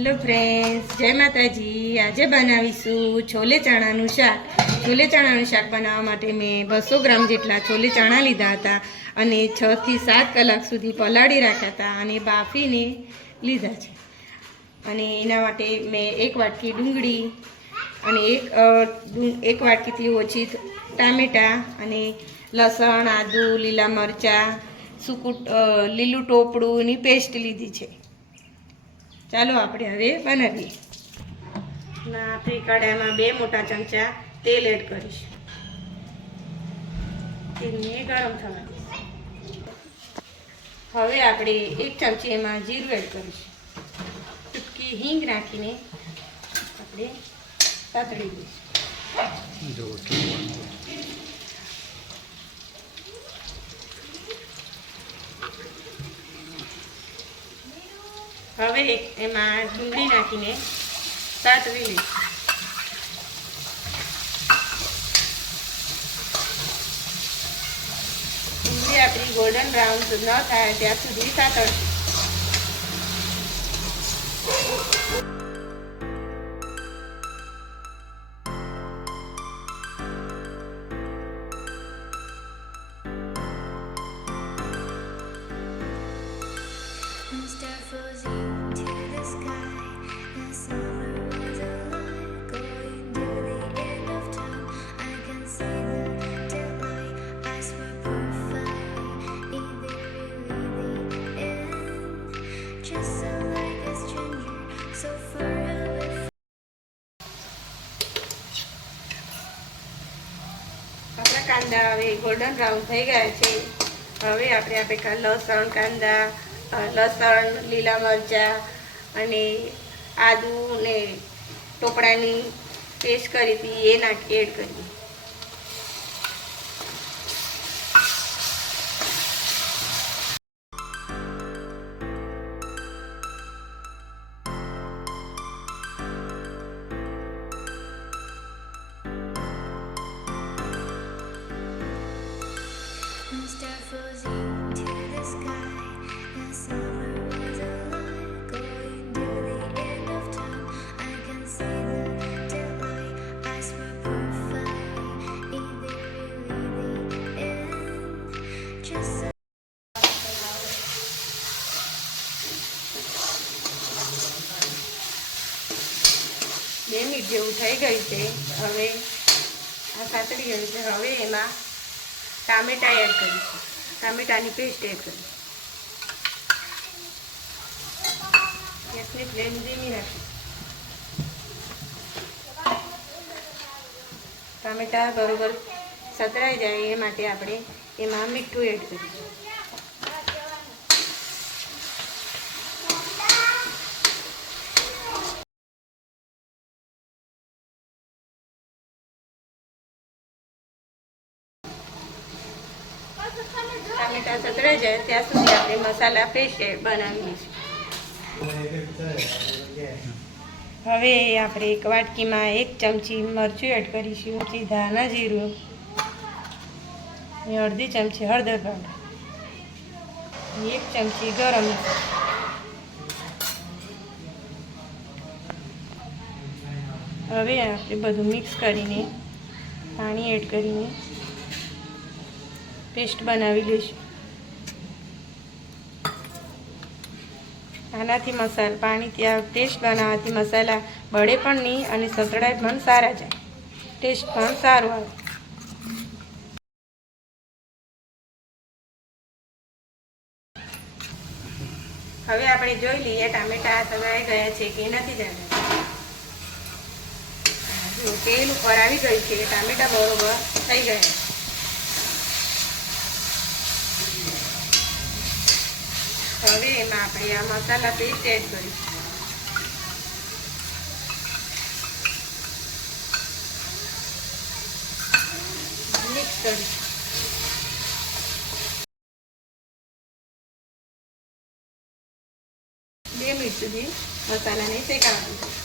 Hello friends, જય માતાજી। આજે બનાવીશું છોલે ચણાનું શાક। છોલે ચણાનું શાક બનાવવા માટે મેં 200 ગ્રામ જેટલા છોલે ચણા લીધા હતા અને 6 થી 7 કલાક સુધી પલાળી રાખ્યા હતા અને બાફીને લીધા છે। અને એના માટે મેં 1 વાટકી ડુંગળી અને એક વાટકીથી ઓછી ટામેટાં અને લસણ, આદુ, લીલા મરચાં, લીલું ટોપળુંની પેસ્ટ લીધી છે। ચાલો આપણે હવે બનાવીએ। આપણે કડાઈમાં 2 મોટા ચમચા તેલ એડ કરીશું। તેલને ગરમ થવા દઈશું। હવે આપણે 1 ચમચી એમાં જીરું એડ કરીશું। ચૂટકી હિંગ નાખીને આપણે સાતળી દઈશું। હવે એમાં ડુંગળી નાખીને સાતળી લઈશું। ડુંગળી આપણી ગોલ્ડન બ્રાઉન ન થાય ત્યાં સુધી સાતળશું। આપણા કાંદા હવે ગોલ્ડન બ્રાઉન થઈ ગયા છે। હવે આપણે લસણ, કાંદા, લસણ, લીલા મરચાં અને આદુ ને ટોપરાની પેસ્ટ કરી હતી એ એડ કરીએ। બે મિનિટ જેવું થઈ ગયું છે। હવે આ સાતળી ગયું છે। હવે એમાં ટામેટાં એડ કરીશું। ટામેટાની પેસ્ટ એડ કરીશું। ગેસની ફ્લેમ ધીમી રાખીશું। ટામેટાં બરોબર સતરાઈ જાય એ માટે આપણે એમાં મીઠું એડ કરીશું। ટામેટા સતરાઈ જાય ત્યાં સુધી આપણે મસાલા પેસ્ટ બનાવી લઈશું। હવે આપણે 1 વાટકીમાં 1 ચમચી મરચું એડ કરીશું, ધાણા જીરું, અડધી ચમચી હળદર પાવડર, 1 ચમચી ગરમ મસાલો। હવે આપણે બધું મિક્સ કરીને પાણી એડ કરીને પેસ્ટ બનાવી લઈશું। આનાથી પેસ્ટ બનાવવાથી મસાલા બળે પણ નહીં અને સતળાઈ પણ સારા જાય, ટેસ્ટ પણ સારું આવે। હવે આપણે જોઈ લઈએ ટામેટા સતળાઈ ગયા છે કે નથી થયા। તેલ ઉપર આવી ગયું છે, ટામેટા બરોબર થઈ ગયા। હવે એમાં આપણે આ મસાલા પેસ્ટ એડ કરીશું। મિક્સ કરીશું। 2 મિનિટ સુધી મસાલાને શેકાવા દઈશું।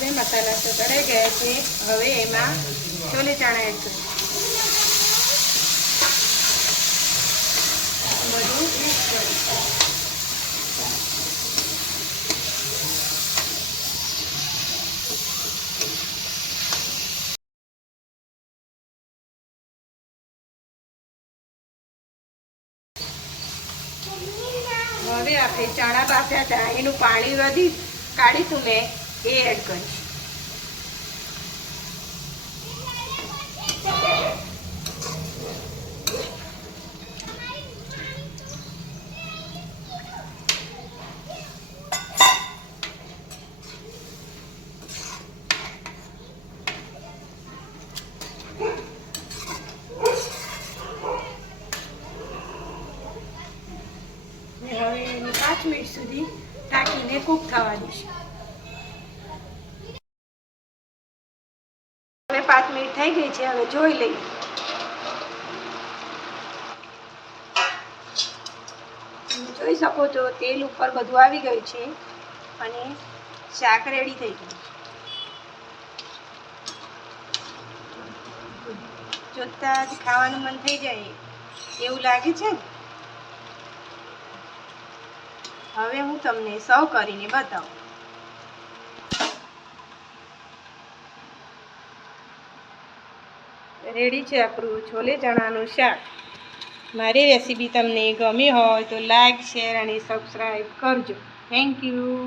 હવે મસાલા ચડાઈ ગયા છે. હવે એમાં છોલે ચણા એડ કરીશું. બધું મિક્સ કરીશું. હવે આપણે ચણા બાફ્યા હતા એનું પાણી વધી કાઢીશું મેં એ એડ કરીશ. હવે એને 5 મિનિટ સુધી ઢાંકીને કૂક થવા દઈશું. હવે 5 મિનિટ થઈ ગઈ છે. હવે જોઈ લઈએ. જોઈ શકો છો તેલ ઉપર બધું આવી ગયું છે અને શાક રેડી થઈ ગયું છે. જોતા જ ખાવાનું મન થઈ જાય એવું લાગે છે. હવે હું તમને સર્વ કરીને બતાવું. રેડી છે આપણું છોલે ચણાનું શાક. મારી રેસીપી તમને ગમી હોય તો લાઈક, શેર અને સબસ્ક્રાઈબ કરજો. Thank you.